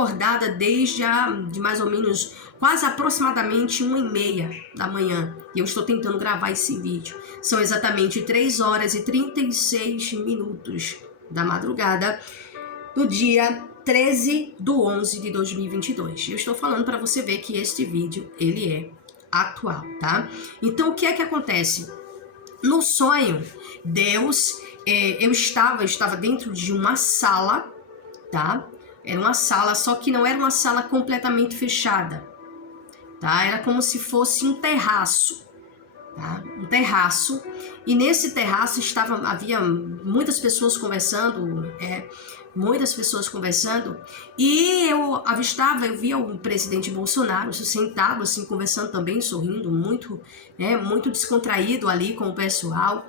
acordada desde de mais ou menos quase aproximadamente 1h30 da manhã. E eu estou tentando gravar esse vídeo. São exatamente 3 horas e 36 minutos da madrugada do dia 13/11 de 2022. Eu estou falando para você ver que este vídeo, ele é atual, tá? Então, o que é que acontece? No sonho, Deus, eu estava dentro de uma sala, tá? Era uma sala, só que não era uma sala completamente fechada, tá? Era como se fosse um terraço, tá? Um terraço, e nesse terraço havia muitas pessoas conversando, e eu via o presidente Bolsonaro sentado assim, conversando também, sorrindo, muito descontraído ali com o pessoal.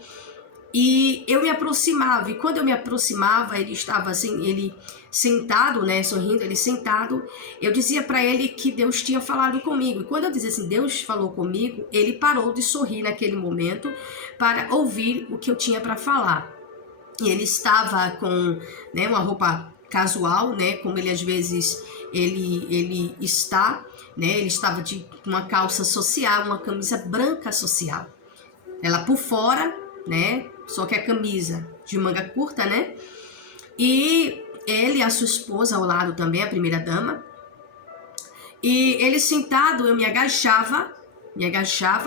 E eu me aproximava, e quando eu me aproximava, ele estava assim, ele sentado, sorrindo, ele sentado, eu dizia para ele que Deus tinha falado comigo. E quando eu dizia assim, Deus falou comigo, ele parou de sorrir naquele momento para ouvir o que eu tinha para falar. E ele estava com uma roupa casual, como ele às vezes ele está, ele estava de uma calça social, uma camisa branca social. Ela por fora, só que a camisa de manga curta, e ele e a sua esposa ao lado também, a primeira dama. E ele sentado, eu me agachava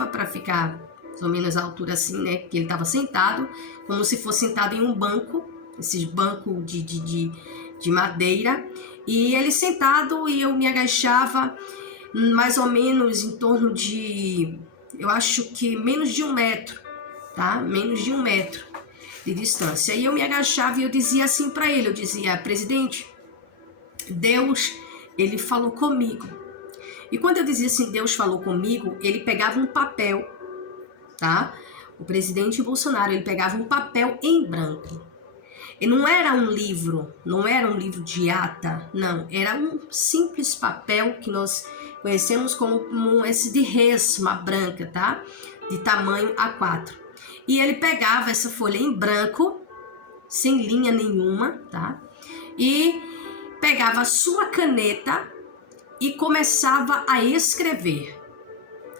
para ficar mais ou menos à altura assim, que ele estava sentado, como se fosse sentado em um banco, esses bancos de madeira. E ele sentado e eu me agachava mais ou menos em torno de, eu acho que menos de 1 metro, tá? Menos de 1 metro de distância. E eu me agachava e eu dizia assim para ele, eu dizia, presidente, Deus, ele falou comigo. E quando eu dizia assim, Deus falou comigo, ele pegava um papel, tá? O presidente Bolsonaro, ele pegava um papel em branco. E não era um livro de ata, não. Era um simples papel que nós conhecemos como esse de resma branca, tá? De tamanho A4. E ele pegava essa folha em branco, sem linha nenhuma, tá? E pegava a sua caneta e começava a escrever.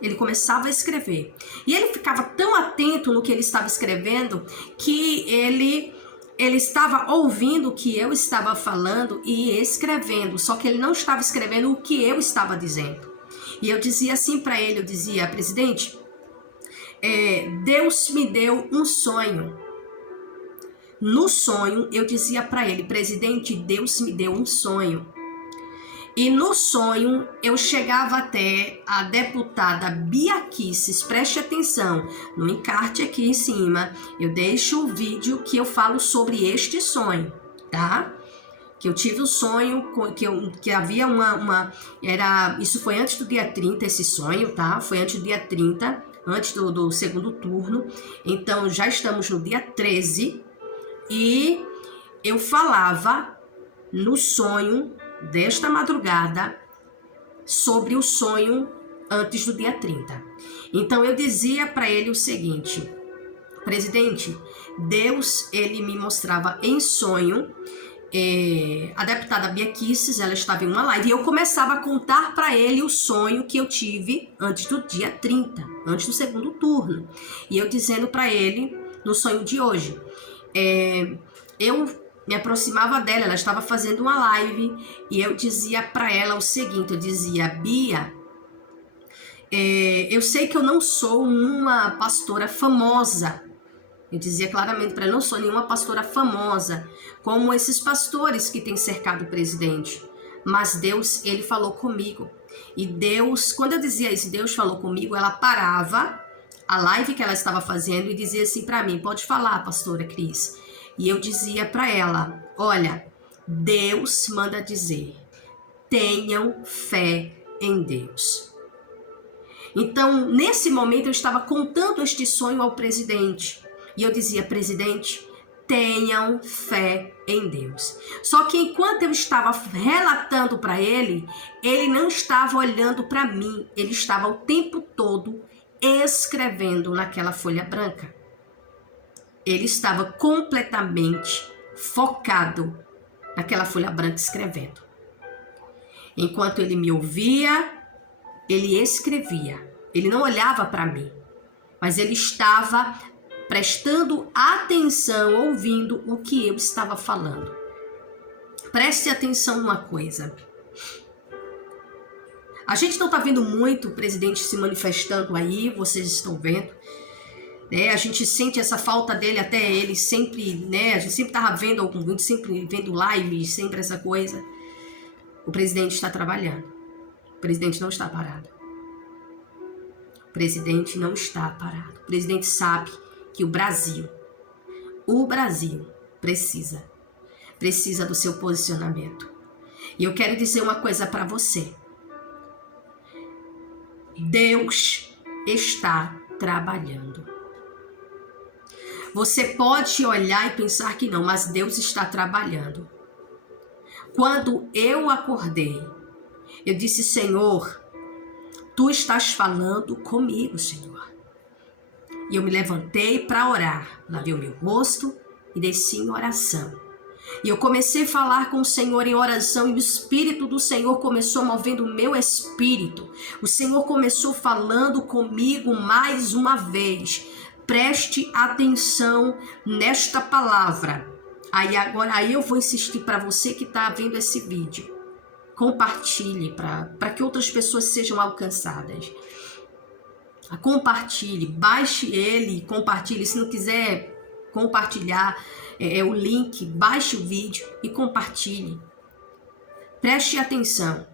Ele começava a escrever. E ele ficava tão atento no que ele estava escrevendo que ele estava ouvindo o que eu estava falando e escrevendo. Só que ele não estava escrevendo o que eu estava dizendo. E eu dizia assim para ele, eu dizia, presidente, Deus me deu um sonho. No sonho, eu dizia para ele, presidente, Deus me deu um sonho. E no sonho, eu chegava até a deputada Bia Kicis, preste atenção, no encarte aqui em cima, eu deixo o vídeo que eu falo sobre este sonho, tá? Que eu tive o sonho, que havia isso foi antes do dia 30, esse sonho, tá? Foi antes do dia 30, antes do segundo turno, então já estamos no dia 13, e eu falava no sonho desta madrugada sobre o sonho antes do dia 30. Então eu dizia para ele o seguinte, presidente, Deus, ele me mostrava em sonho, a deputada Bia Kicis, ela estava em uma live, e eu começava a contar para ele o sonho que eu tive antes do dia 30, antes do segundo turno. E eu dizendo para ele, no sonho de hoje, eu me aproximava dela, ela estava fazendo uma live, e eu dizia para ela o seguinte, eu dizia, Bia, eu sei que eu não sou uma pastora famosa, eu dizia claramente para ela, não sou nenhuma pastora famosa, como esses pastores que têm cercado o presidente, mas Deus, ele falou comigo, e Deus, quando eu dizia isso, Deus falou comigo, ela parava a live que ela estava fazendo e dizia assim para mim, pode falar, pastora Cris. E eu dizia para ela, olha, Deus manda dizer, tenham fé em Deus. Então, nesse momento, eu estava contando este sonho ao presidente. E eu dizia, presidente, tenham fé em Deus. Só que enquanto eu estava relatando para ele, ele não estava olhando para mim. Ele estava o tempo todo escrevendo naquela folha branca. Ele estava completamente focado naquela folha branca escrevendo. Enquanto ele me ouvia, ele escrevia. Ele não olhava para mim, mas ele estava prestando atenção, ouvindo o que eu estava falando. Preste atenção numa coisa. A gente não está vendo muito o presidente se manifestando aí, vocês estão vendo. A gente sente essa falta dele, até ele sempre, a gente sempre estava vendo algum vídeo, sempre vendo live, sempre essa coisa. O presidente está trabalhando. O presidente não está parado. O presidente não está parado. O presidente sabe que o Brasil precisa do seu posicionamento. E eu quero dizer uma coisa para você. Deus está trabalhando. Você pode olhar e pensar que não, mas Deus está trabalhando. Quando eu acordei, eu disse, Senhor, Tu estás falando comigo, Senhor. E eu me levantei para orar, lavei o meu rosto e desci em oração. E eu comecei a falar com o Senhor em oração e o Espírito do Senhor começou movendo o meu espírito. O Senhor começou falando comigo mais uma vez. Preste atenção nesta palavra. Aí eu vou insistir para você que está vendo esse vídeo. Compartilhe para que outras pessoas sejam alcançadas. Compartilhe, baixe ele, compartilhe. Se não quiser compartilhar o link, baixe o vídeo e compartilhe. Preste atenção.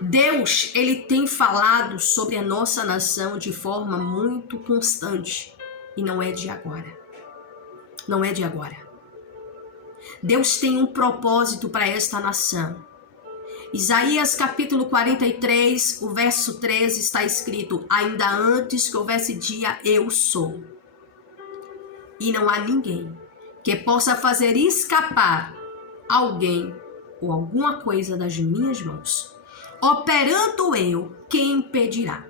Deus, ele tem falado sobre a nossa nação de forma muito constante. E não é de agora. Não é de agora. Deus tem um propósito para esta nação. Isaías capítulo 43, o verso 13 está escrito: ainda antes que houvesse dia, eu sou. E não há ninguém que possa fazer escapar alguém ou alguma coisa das minhas mãos. Operando eu, quem impedirá?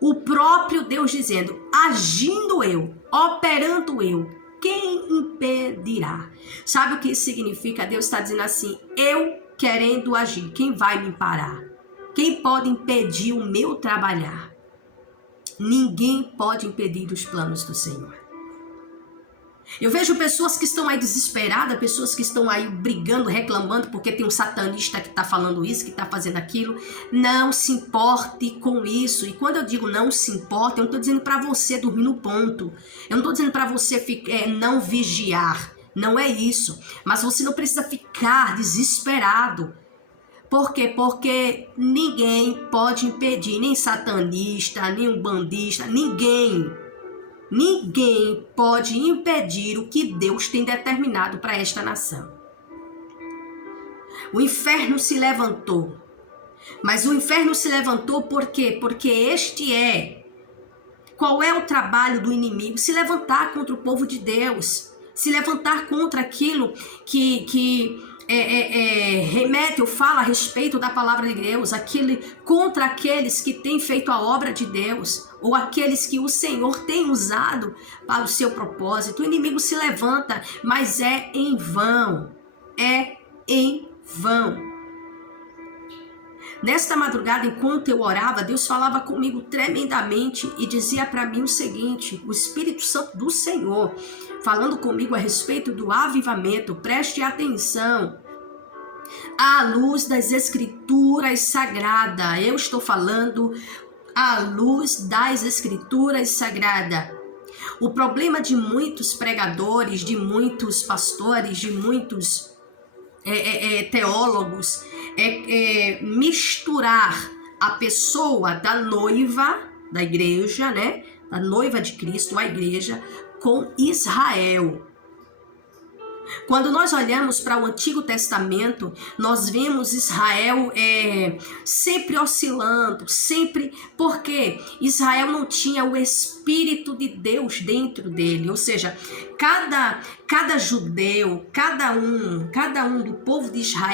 O próprio Deus dizendo, agindo eu, operando eu, quem impedirá? Sabe o que isso significa? Deus está dizendo assim, eu querendo agir, quem vai me parar? Quem pode impedir o meu trabalhar? Ninguém pode impedir os planos do Senhor. Eu vejo pessoas que estão aí desesperadas, pessoas que estão aí brigando, reclamando porque tem um satanista que está falando isso, que está fazendo aquilo. Não se importe com isso. E quando eu digo não se importe, eu não estou dizendo para você dormir no ponto. Eu não estou dizendo para você não vigiar. Não é isso. Mas você não precisa ficar desesperado. Por quê? Porque ninguém pode impedir, nem satanista, nem um bandista, ninguém pode impedir o que Deus tem determinado para esta nação. O inferno se levantou. Mas o inferno se levantou por quê? Porque qual é o trabalho do inimigo? Se levantar contra o povo de Deus. Se levantar contra aquilo que remete ou fala a respeito da palavra de Deus, contra aqueles que têm feito a obra de Deus, ou aqueles que o Senhor tem usado para o seu propósito. O inimigo se levanta, mas é em vão. É em vão. Nesta madrugada, enquanto eu orava, Deus falava comigo tremendamente e dizia para mim o seguinte, o Espírito Santo do Senhor, falando comigo a respeito do avivamento, preste atenção, à luz das Escrituras Sagradas, eu estou falando à luz das Escrituras Sagradas. O problema de muitos pregadores, de muitos pastores, de muitos teólogos, misturar a pessoa da noiva, da igreja, né? Da noiva de Cristo, a igreja, com Israel. Quando nós olhamos para o Antigo Testamento, nós vemos Israel sempre oscilando, porque Israel não tinha o Espírito de Deus dentro dele, ou seja, cada judeu, cada um do povo de Israel